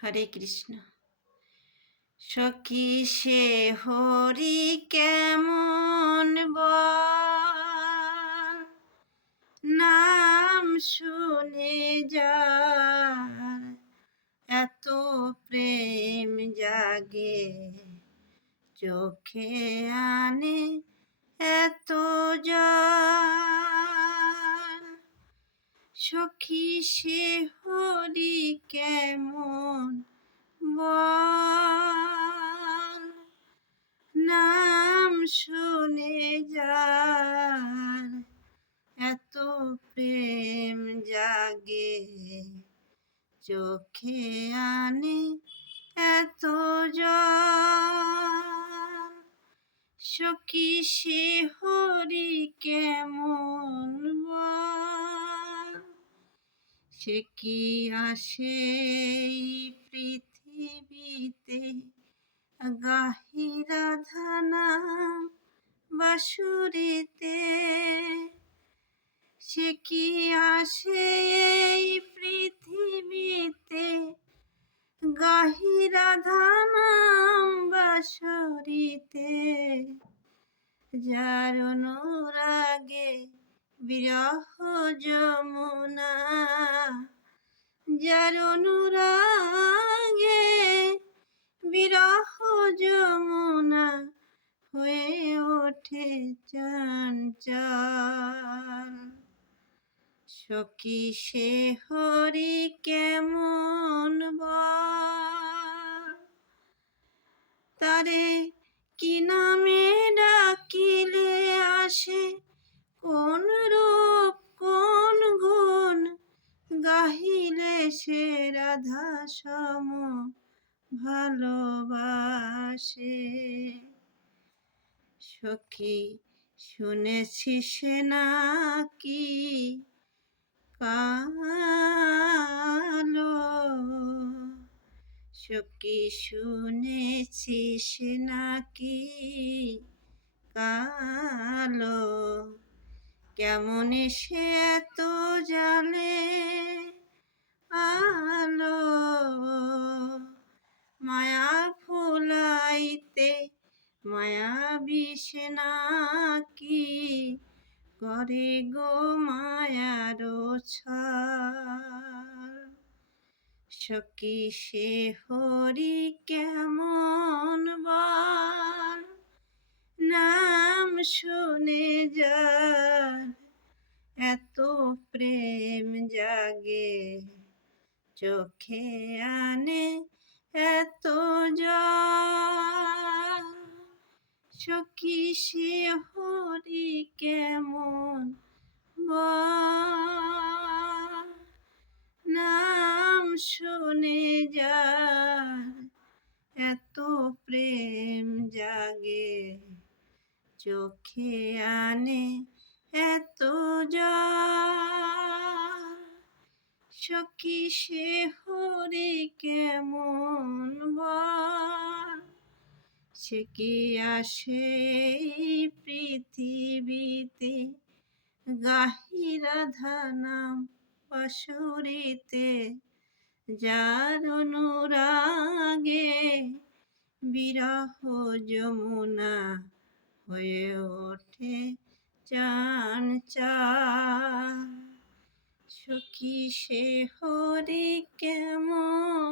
হরে কৃষ্ণ। সখী সে হরি কেমন বল, নাম শুনে যার এত প্রেম জাগে, চোখে আনে এত জল। সখী সে হরি কেমন বল, নাম শুনে যার এত প্রেম জাগে, চোখে আনে এত জল। সখী সে হরি কেমন বল, সে কি আসে এই পৃথিবীতে, গাহি রাধা নাম বাঁশুরিতে। সে কি আসে এই পৃথিবীতে, গাহি রাধা নাম বাঁশুরিতে। যার অনুরাগে বিরহ যমুনা, যার অনুরাগে বিরহ যমুনা হয়ে ওঠে চঞ্চল। সখী সে হরি কেমন বল, তারে কি নামে ডাকিলে আসে, কোন রূপ কোন গুণ গাহিলে সে রাধা সম ভালোবাসে। সখী শুনেছি সে নাকি কালো, সখী শুনেছি সে নাকি কালো। কেমন সে এত জালে আলো, মায়া ফুলাইতে মায়া বিষে নাকি করে গো মায়ার ছল। সখী সে হরি কেমন বল, নাম শুনে যার এত প্রেম জাগে, চোখে আনে এত জল। সখী সে হরি কেমন বল, নাম শুনে যার এত প্রেম জাগে, চোখে আনে এত জল। সখী সে হরি কেমন বল, সে কি আসে এই পৃথিবীতে, গাহি রাধা নাম বাঁশুরিতে। যার অনুরাগে বিরহ যমুনা হয়ে ওঠে চঞ্চল। সখী সে হরি কেমন